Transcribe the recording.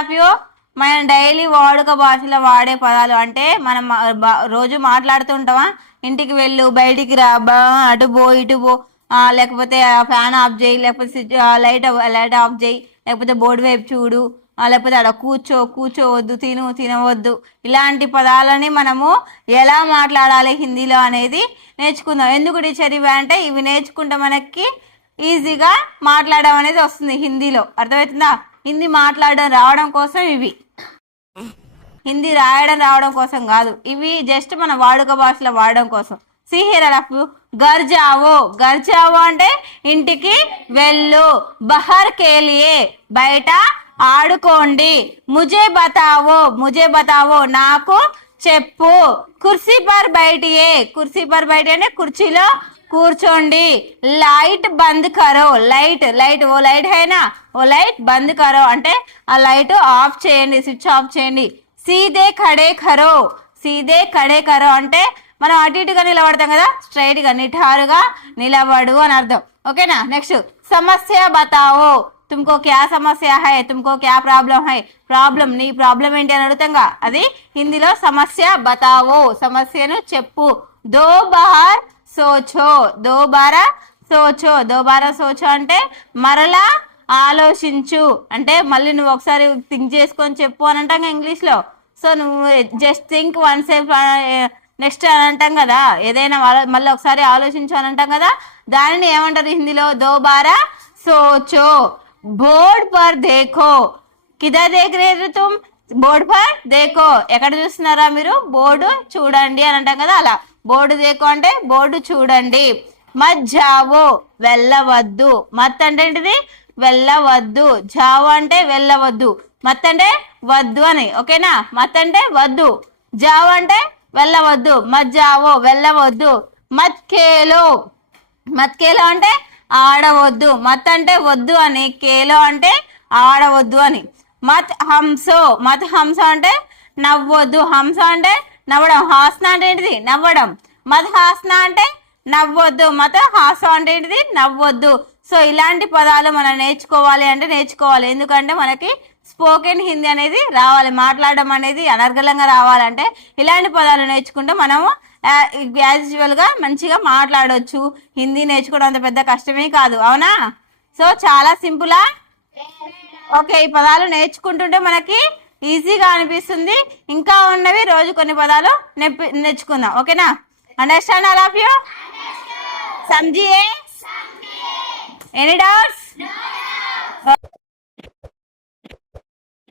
Of you? మనం daily వాడుక భాషలో వాడే పదాలు అంటే మనం రోజు మాట్లాడుతుంటామా? ఇంటికి వెళ్ళు, బయటికి రా, అటు పో, ఇటు పో, లేకపోతే ఫ్యాన్ ఆఫ్ చేయి, లేకపోతే లైట్ ఆఫ్ చేయి, లేకపోతే బోర్డు వైపు చూడు, లేకపోతే అక్కడ కూర్చోవద్దు, తినవద్దు. ఇలాంటి పదాలని మనము ఎలా మాట్లాడాలి హిందీలో అనేది నేర్చుకుందాం. ఎందుకు టీచర్ ఇవి అంటే ఇవి నేర్చుకుంటే మనకి ఈజీగా మాట్లాడడం అనేది వస్తుంది హిందీలో. అర్థమవుతుందా? హిందీ మాట్లాడడం రావడం కోసం ఇవి, హిందీ రాయడం రావడం కోసం కాదు. ఇవి జస్ట్ మన వాడుక భాషలో వాడడం కోసం. See here of you. घर जाओ అంటే ఇంటికి వెళ్ళు. బహర్ కేలియే బయట ఆడుకోండి. ముజే బతావో నాకు చెప్పు. కుర్సీ పర్ బైఠియే అంటే కుర్చీలో కూర్చోండి. లైట్ బంద్ కరో లైట్ ఓ లైట్ హైనా ఓ లైట్ బంద్ కరో అంటే ఆ లైట్ ఆఫ్ చేయండి, స్విచ్ ఆఫ్ చేయండి. సీదే ఖడే కరో అంటే మనం అటు ఇటుగా నిలబడతాం కదా, స్ట్రైట్ గా నిఠారుగా నిలబడు అని అర్థం. ఓకేనా? నెక్స్ట్ సమస్య బతావో. తుమ్కో క్యా సమస్య హై, తుమ్కో క్యా ప్రాబ్లం హై. ప్రాబ్లం, నీ ప్రాబ్లం ఏంటి అని అడుగుతాంగా, అది హిందీలో సమస్య బతావో. సమస్యను చెప్పు. దో బార్ సోచో అంటే మరలా ఆలోచించు అంటే మళ్ళీ నువ్వు ఒకసారి థింక్ చేసుకొని చెప్పు అని అంటాం ఇంగ్లీష్లో. సో నువ్వు just think one safe next అని అంటాం కదా, ఏదైనా మళ్ళీ ఒకసారి ఆలోచించు అని అంటాం కదా, దానిని ఏమంటారు హిందీలో? దోబారా సోచో. బోర్డ్ పర్ దేఖో. కిధర్ దేఖ్ రే తుమ్? బోర్డ్ పర్ దేఖో. ఎక్కడ చూస్తున్నారా మీరు? బోర్డు చూడండి అని అంటాం కదా, అలా బోర్డు దేఖో అంటే బోర్డు చూడండి. మత్ జావో వెళ్ళవద్దు. మత్ అంటే ఏంటిది? వెళ్ళవద్దు. జావో అంటే వెళ్ళవద్దు. మత్ అంటే వద్దు అని. ఓకేనా? మత్ అంటే వద్దు, జావో అంటే వెళ్ళవద్దు. మత్ జావో వెళ్ళవద్దు. మత్ ఖేలో అంటే ఆడవద్దు. మత్ అంటే వద్దు అని, కేలో అంటే ఆడవద్దు అని. మత్ హంసో అంటే నవ్వొద్దు. హంస అంటే నవ్వడం. హాస్న అంటే ఏంటిది? నవ్వడం. మత్ హాస్న అంటే నవ్వొద్దు. మత్ హాస అంటే ఏంటిది? నవ్వొద్దు. సో ఇలాంటి పదాలు మనం నేర్చుకోవాలి అంటే నేర్చుకోవాలి. ఎందుకంటే మనకి స్పోకెన్ హిందీ అనేది రావాలి, మాట్లాడడం అనేది అనర్గళంగా రావాలంటే ఇలాంటి పదాలు నేర్చుకుంటే మనము యాజ్ యూజువల్గా మంచిగా మాట్లాడవచ్చు. హిందీ నేర్చుకోవడం అంత పెద్ద కష్టమే కాదు, అవునా? సో చాలా సింపులా? ఓకే, ఈ పదాలు నేర్చుకుంటుంటే మనకి ఈజీగా అనిపిస్తుంది. ఇంకా ఉన్నవి రోజు కొన్ని పదాలు నేర్చుకుందాం. ఓకేనా? Understand all of you? समझिए? Any doubts?